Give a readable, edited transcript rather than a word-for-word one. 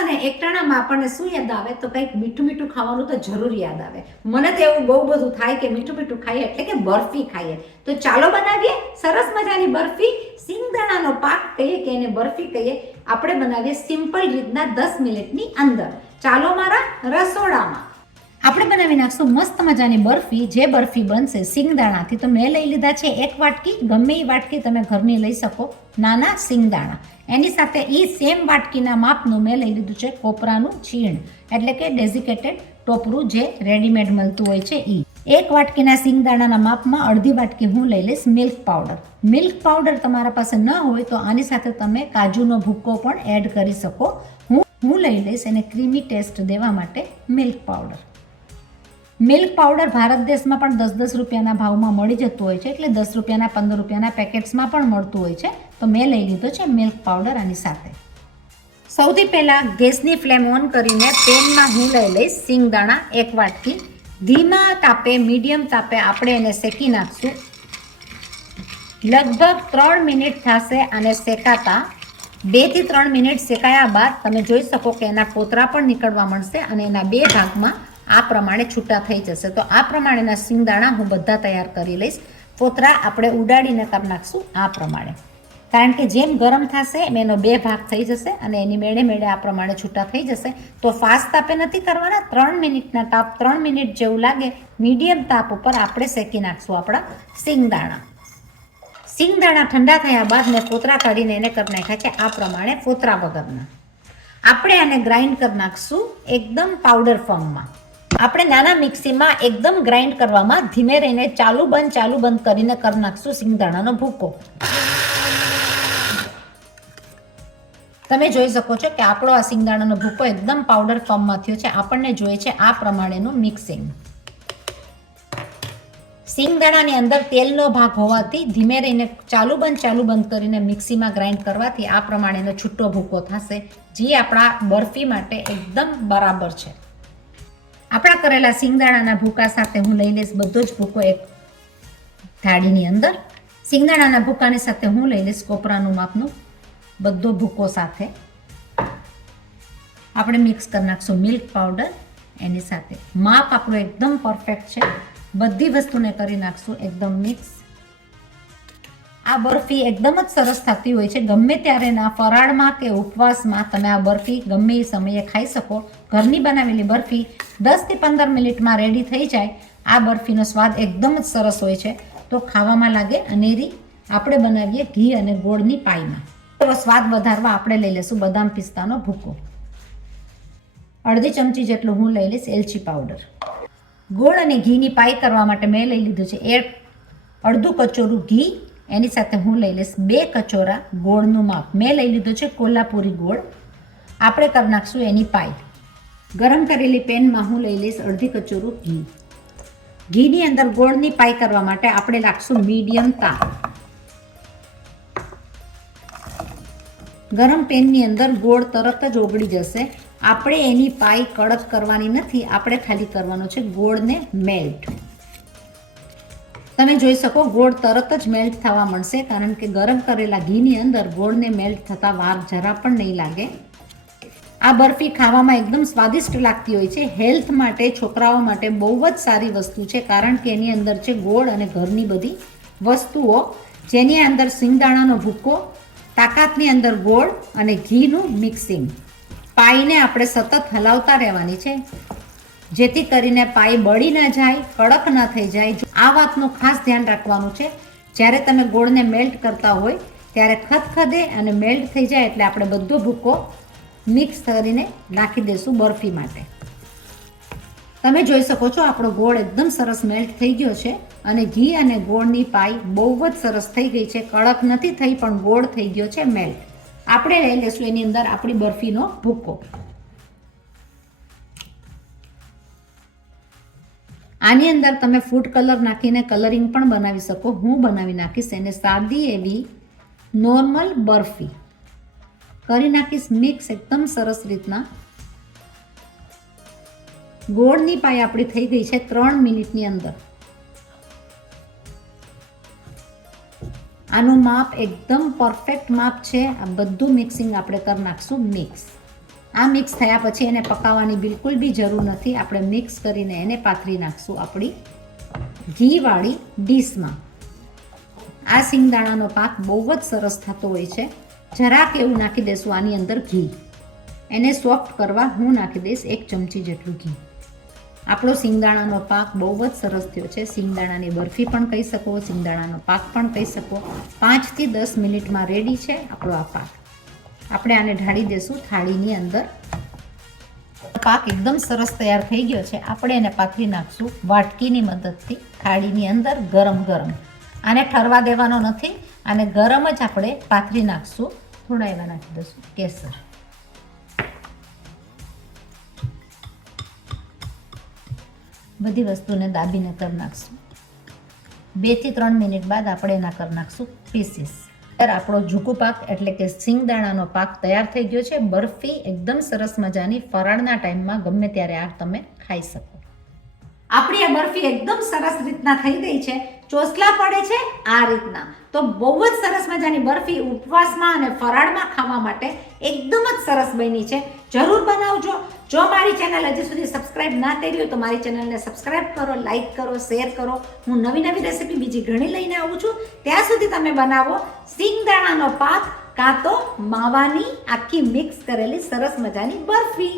અને એકટાણામાં આપણને શું યાદ આવે તો કંઈક મીઠું મીઠું ખાવાનું તો જરૂર યાદ આવે. મને તો એવું બહુ બધું થાય કે મીઠું મીઠું ખાઈએ એટલે કે બરફી ખાઈએ. તો ચાલો બનાવીએ સરસ મજાની બરફી. સિંગદાણાનો પાક કહીએ કે એને બરફી કહીએ. આપણે બનાવીએ સિમ્પલ રીતના 10 મિનિટની અંદર. ચાલો મારા રસોડામાં. આપણે બનાવી નાખશું મસ્ત મજાની બરફી. જે બરફી બનશે સિંગદાણાથી, તો મેં લઈ લીધા છે 1 વાટકી. ગમે એ વાટકી તમે ઘરની લઈ શકો. નાના સિંગદાણા. એની સાથે એ સેમ વાટકીના માપનું મેં લઈ લીધું છે કોપરાનું છીણ, એટલે કે ડેઝિકેટેડ ટોપરું જે રેડીમેડ મળતું હોય છે એ. 1 વાટકીના સિંગદાણાના માપમાં અડધી વાટકી હું લઈ લઈશ મિલ્ક પાવડર. મિલ્ક પાવડર તમારા પાસે ન હોય તો આની સાથે તમે કાજુનો ભૂક્કો પણ એડ કરી શકો. હું લઈ લઈશ એને ક્રીમી ટેસ્ટ દેવા માટે milk powder. Milk powder Bharat દેશમાં પણ 10-10 રૂપિયાના ભાવમાં મળી જતું હોય છે, એટલે 10 રૂપિયાના 15 રૂપિયાના પેકેટ્સમાં પણ મળતું હોય છે. તો મેં લઈ લીધો છે મિલ્ક પાવડર આની સાથે. સૌથી પહેલાં ગેસની ફ્લેમ ઓન કરીને પેનમાં હું લઈ લઈશ સિંગદાણા 1 વાટકી. ધીમા તાપે, મીડિયમ તાપે આપણે એને શેકી નાખશું. લગભગ 3 મિનિટ થશે અને શેકાતા. 2 થી 3 મિનિટ શેકાયા બાદ તમે જોઈ શકો કે એના કોતરા પણ નીકળવા મળશે અને એના 2 ભાગમાં આ પ્રમાણે છૂટા થઈ જશે. તો આ પ્રમાણેના સિંગદાણા હું બધા તૈયાર કરી લઈશ. કોતરા આપણે ઉડાડીને કરી નાખશું આ પ્રમાણે, કારણ કે જેમ ગરમ થશે એમ એનો 2 ભાગ થઈ જશે અને એની મેળે મેળે આ પ્રમાણે છૂટા થઈ જશે. તો ફાસ્ટ તાપે નથી કરવાના. 3 મિનિટના તાપ, 3 મિનિટ જેવું લાગે મીડિયમ તાપ ઉપર આપણે શેકી નાખશું આપણા સિંગદાણા. સિંગદાણા ઠંડા થયા બાદ મેં કોતરા કાઢીને એને કરી નાખ્યા છે આ પ્રમાણે કોતરા વગરના. આપણે આને ગ્રાઇન્ડ કરી નાખશું એકદમ પાવડર ફોર્મમાં. આપણે નાના મિક્સીમાં એકદમ ગ્રાઇન્ડ કરવામાં ધીમે રહીને ચાલુ બંધ કરીને કરી નાખશું સિંગદાણાનો ભૂકો. તમે જોઈ શકો છો કે આપણો આ સિંગદાણાનો ભૂકો એકદમ પાવડર ફોર્મમાં થયો છે. આપણને જોઈએ છે આ પ્રમાણેનું મિક્સિંગ. સિંગદાણાની અંદર તેલનો ભાગ હોવાથી ધીમે રહીને ચાલુ બંધ કરીને મિક્સીમાં ગ્રાઇન્ડ કરવાથી આ પ્રમાણેનો છૂટો ભૂકો થશે, જે આપણા બરફી માટે એકદમ બરાબર છે. આપણા કરેલા સિંગદાણાના ભૂકા સાથે હું લઈ લઈશ બધો જ ભૂકો એક થાળીની અંદર. સિંગદાણાના ભૂકાની સાથે હું લઈ લઈશ કોપરાનું માપનું બધો ભૂકો સાથે. આપણે મિક્સ કરી નાખશું મિલ્ક પાવડર એની સાથે. માપ આપણું એકદમ પરફેક્ટ છે. બધી વસ્તુને કરી નાખશું એકદમ મિક્સ. આ બરફી એકદમ જ સરસ થતી હોય છે. ગમે ત્યારે ના ફરાળમાં કે ઉપવાસમાં તમે આ બરફી ગમે એ સમયે ખાઈ શકો. ઘરની બનાવેલી બરફી 10 થી 15 મિનિટમાં રેડી થઈ જાય. આ બરફીનો સ્વાદ એકદમ જ સરસ હોય છે. તો ખાવામાં લાગે અનેરી. આપણે બનાવીએ ઘી અને ગોળની પાઈમાં. તો સ્વાદ વધારવા આપણે લઈ લઈશું બદામ પિસ્તાનો ભૂકો. અડધી ચમચી જેટલું હું લઈ લઈશ એલચી પાવડર. ગોળ અને ઘીની પાઈ કરવા માટે મેં લઈ લીધું છે અડધું કચોરું ઘી. એની સાથે હું લઈ લઈશ 2 કચોરા ગોળનું માપ. મેં લઈ લીધું છે કોલ્હાપુરી ગોળ. આપણે કરી નાખશું એની પાઈ. ગરમ કરેલી પેનમાં હું લઈ લઈશ અડધી કચોરું ઘી. ઘીની અંદર ગોળની પાઈ કરવા માટે આપણે રાખશું મીડિયમ તાપ. ગરમ પેનની અંદર ગોળ તરત જ ઓગળી જશે. આપણે એની પાઈ કડક કરવાની નથી, આપણે ખાલી કરવાનો છે ગોળને મેલ્ટ. તમે જોઈ શકો ગોળ તરત જ મેલ્ટ થવા મળશે, કારણ કે ગરમ કરેલા ઘીની અંદર ગોળને મેલ્ટ થતા વાર જરા પણ નહીં લાગે. આ બરફી ખાવામાં એકદમ સ્વાદિષ્ટ લાગતી હોય છે. હેલ્થ માટે, છોકરાઓ માટે બહુ જ સારી વસ્તુ છે, કારણ કે એની અંદર છે ગોળ અને ઘરની બધી વસ્તુઓ, જેની અંદર સિંગદાણાનો ભૂકો, તાકાતની અંદર ગોળ અને ઘીનું મિક્સિંગ. પાઈને આપણે સતત હલાવતા રહેવાની છે, જેથી કરીને પાઈ બળી ન જાય, કડક ન થઈ જાય. આ વાતનું ખાસ ધ્યાન રાખવાનું છે. જ્યારે તમે ગોળને મેલ્ટ કરતા હોય ત્યારે ખદખદે અને મેલ્ટ થઈ જાય એટલે આપણે બધો ભૂકો મિક્સ કરીને નાખી દઈશું બરફી માટે. તમે જોઈ શકો છો આપણો ગોળ એકદમ સરસ મેલ્ટ થઈ ગયો છે અને ઘી અને ગોળની પાઈ બહુ જ સરસ થઈ ગઈ છે. કડક નથી થઈ પણ ગોળ થઈ ગયો છે મેલ્ટ. આપણે લઈ લઈશું એની અંદર આપણી બરફીનો ભૂકો. આની અંદર તમે ફૂડ કલર નાખીને કલરિંગ પણ બનાવી શકો. હું બનાવી નાખીશ એને સાદી એવી નોર્મલ બરફી કરી નાખીશ મિક્સ એકદમ સરસ રીતના. ગોળની પાઈ આપણી થઈ ગઈ છે 3 મિનિટની અંદર. આનું માપ એકદમ પરફેક્ટ માપ છે. આ બધું મિક્સિંગ આપણે કરી નાખશું મિક્સ. આ મિક્સ થયા પછી એને પકાવવાની બિલકુલ બી જરૂર નથી. આપણે મિક્સ કરીને એને પાથરી નાખશું આપણી ઘીવાળી ડીશમાં. આ સિંગદાણાનો પાક બહુ જ સરસ થતો હોય છે. જરાક એવું નાખી દઈશું આની અંદર ઘી. એને સોફ્ટ કરવા હું નાખી દઈશ 1 ચમચી જેટલું ઘી. આપણો સિંગદાણાનો પાક બહુ જ સરસ થયો છે. સિંગદાણાની બરફી પણ કહી શકો, સિંગદાણાનો પાક પણ કહી શકો. 5 થી 10 મિનિટમાં રેડી છે આપણો આ પાક. આપણે આને ઢાળી દઈશું થાળીની અંદર. પાક એકદમ સરસ તૈયાર થઈ ગયો છે. આપણે એને પાથરી નાખશું વાટકીની મદદથી થાળીની અંદર ગરમ ગરમ. આને ઠરવા દેવાનો નથી, આને ગરમ જ આપણે પાથરી નાખશું. થોડા એવા નાખી દઈશું કેસર. બધી વસ્તુને દાબીને કરી નાખશું. 2 થી 3 મિનિટ બાદ આપણે એના કરી નાખશું પીસીસ. આપણો ઝૂકુ પાક એટલે કે સિંગદાણાનો પાક તૈયાર થઈ ગયો છે. બરફી એકદમ સરસ મજાની ફરાળના ટાઈમમાં ગમે ત્યારે આ તમે ખાઈ શકો. આપણી આ બરફી એકદમ સરસ રીતના થઈ ગઈ છે. ચોસલા પડે છે આ રીતના. તો બહુ જ સરસ મજાની બરફી ઉપવાસમાં અને ફરાળમાં ખાવા માટે એકદમ જ સરસ બની છે. જરૂર બનાવજો. જો મારી ચેનલ હજી સુધી સબસ્ક્રાઇબ ના કરી હોય તો મારી ચેનલને સબસ્ક્રાઇબ કરો, લાઇક કરો, શેર કરો. હું નવી નવી રેસીપી બીજી ઘણી લઈને આવું છું. ત્યાં સુધી તમે બનાવો સિંગદાણાનો પાક કાં તો માવાની આખી મિક્સ કરેલી સરસ મજાની બરફી.